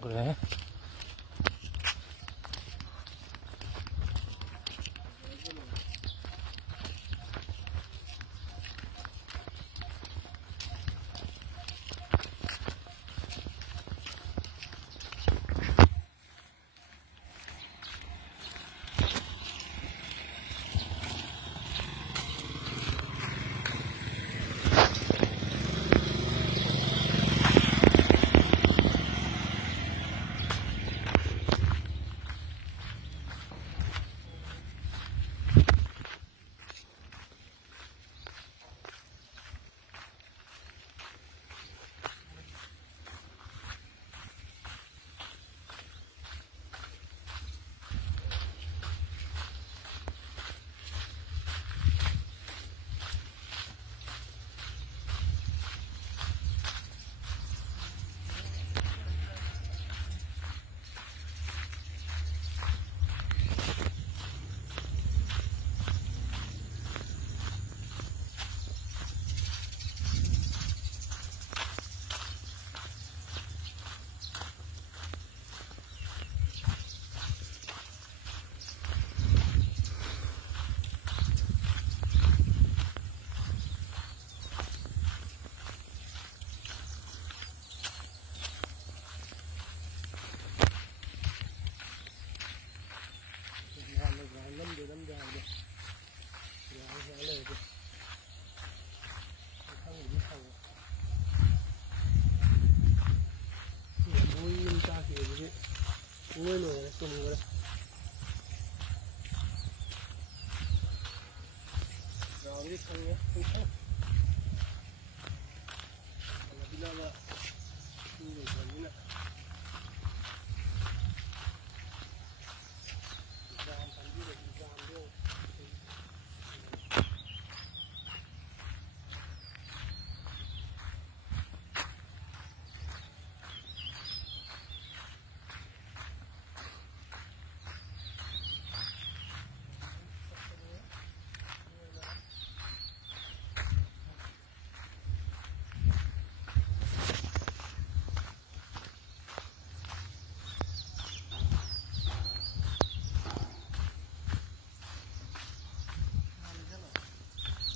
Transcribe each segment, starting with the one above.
그래.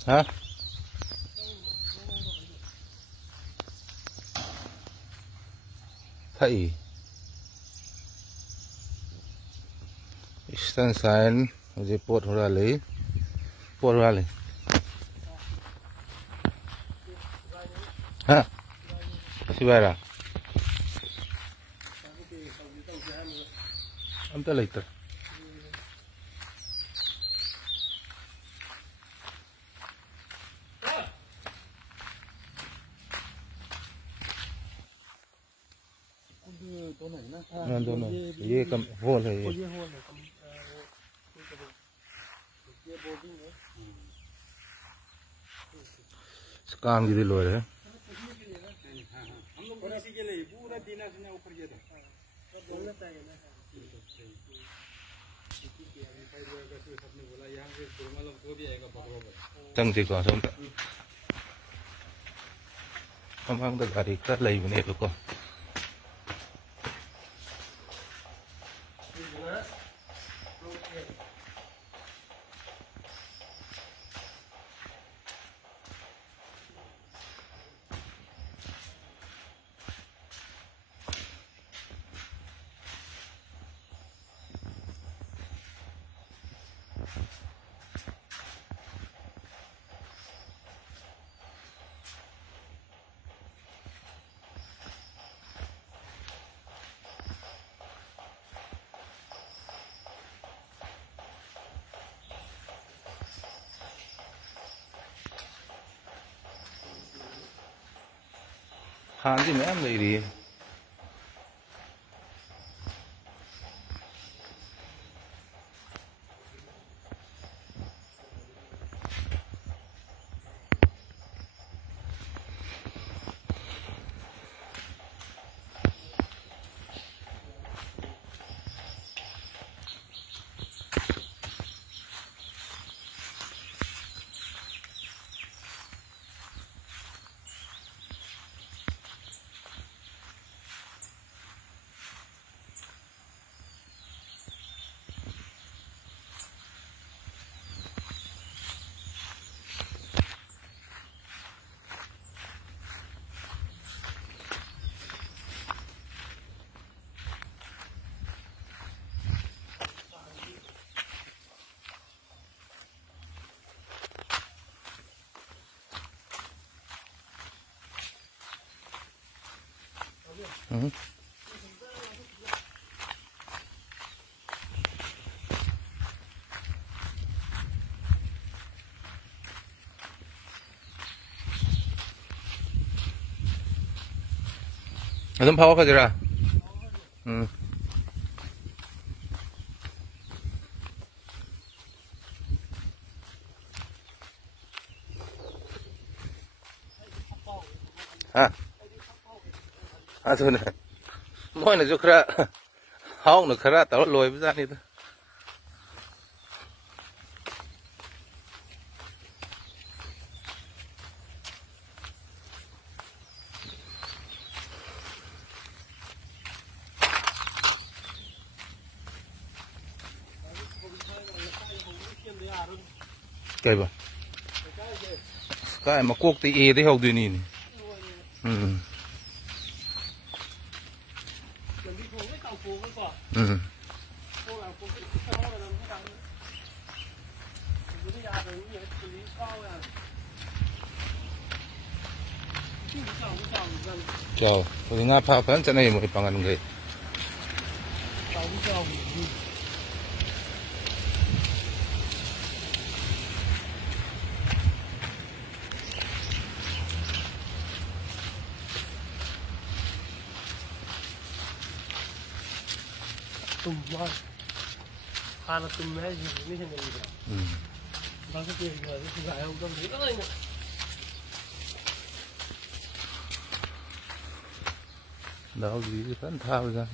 Hả? Thầy Eastern sign je pot horale ha sibara amta later दोनों ये कम होल है ये काम की दिल हो रहा है चंग को समझ हम तो गाड़ी कर लाई बने को हाँ जी मैम ले रही है Ừ. 좀 파워가지라. 응. Thôi này, mỗi này cho khra, hao nó khra tao lôi bây giờ này thôi. Cái gì? Cái mà cuốc thì e đấy học đi nè. Ừ. Ừ. Chào, tôi nghe phao phán cho này một bằng ăn người. Tùm thôi, pha là tùm hay gì mới thành gì cả. Bao cái tiền rồi thì phải không tâm lý nữa. Đâu gì phán thao ra.